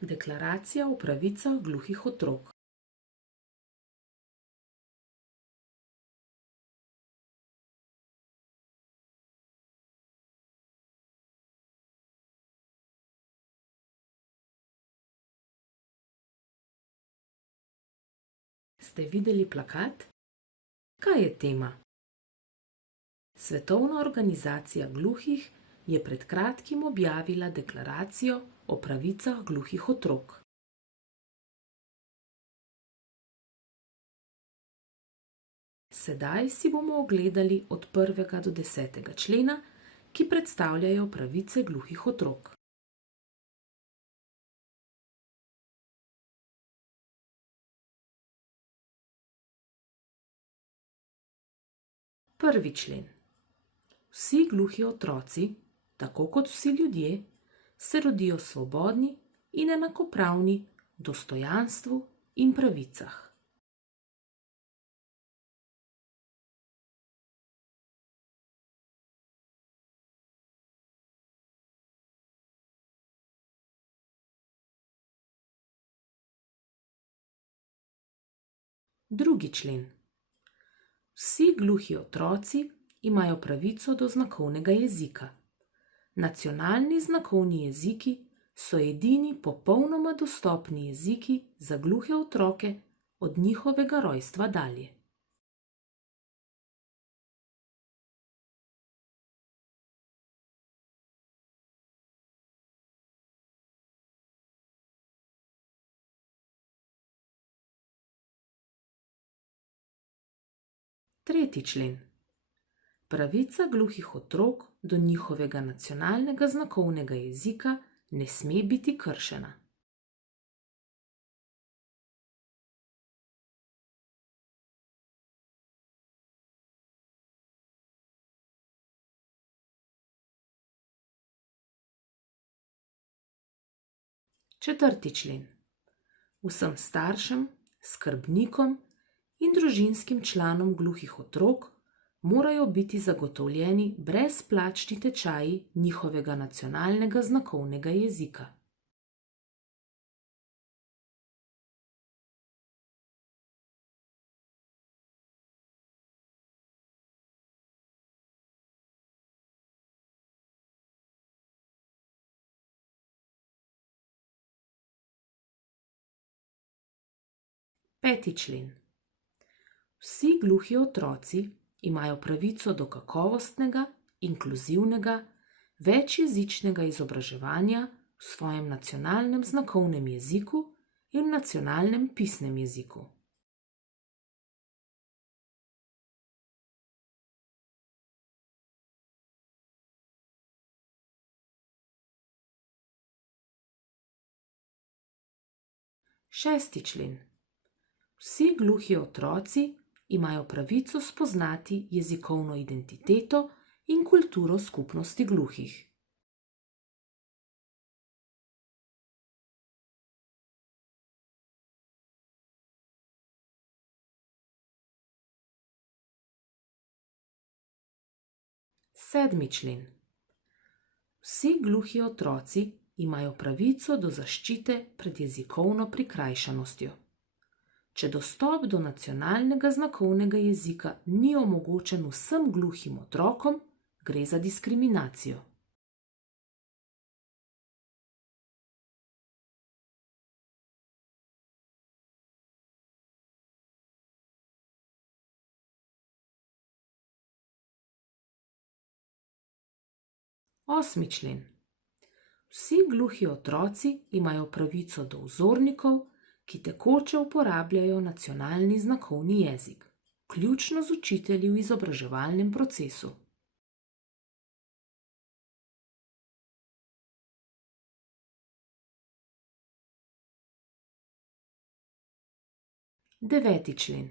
Deklaracija o pravicah gluhih otrok. Ste videli plakat? Kaj je tema? Svetovna organizacija gluhih je pred kratkim objavila deklaracijo o pravicah gluhih otrok. Sedaj si bomo ogledali od 1. do 10. člena, ki predstavljajo pravice gluhih otrok. Prvi člen. Vsi gluhi otroci, tako kot vsi ljudje, se rodijo svobodni in enakopravni v dostojanstvu in pravicah. Drugi člen. Vsi gluhi otroci imajo pravico do znakovnega jezika. Nacionalni znakovni jeziki so edini popolnoma dostopni jeziki za gluhe otroke od njihovega rojstva dalje. Tretji člen. Pravica gluhih otrok do njihovega nacionalnega znakovnega jezika ne sme biti kršena. Četrti člen. Vsem staršem, skrbnikom in družinskim članom gluhih otrok morajo biti zagotovljeni brezplačni tečaji njihovega nacionalnega znakovnega jezika. Peti člen. Vsi gluhi otroci imajo pravico do kakovostnega, inkluzivnega, večjezičnega izobraževanja v svojem nacionalnem znakovnem jeziku in nacionalnem pisnem jeziku. Šesti člen. Vsi gluhi otroci imajo pravico spoznati jezikovno identiteto in kulturo skupnosti gluhih. Sedmi člen. Vsi gluhi otroci imajo pravico do zaščite pred jezikovno prikrajšanostjo. Če dostop do nacionalnega znakovnega jezika ni omogočen vsem gluhim otrokom, gre za diskriminacijo. Osmi člen. Vsi gluhi otroci imajo pravico do vzornikov, ki tekoče uporabljajo nacionalni znakovni jezik, vključno z učitelji v izobraževalnem procesu. Deveti člen.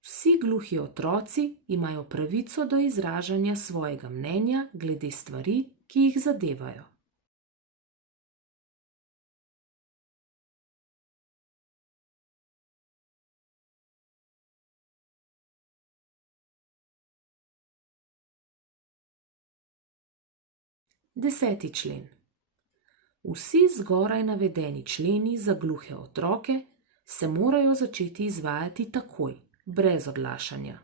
Vsi gluhi otroci imajo pravico do izražanja svojega mnenja glede stvari, ki jih zadevajo. Deseti člen. Vsi zgoraj navedeni členi za gluhe otroke se morajo začeti izvajati takoj, brez odlašanja.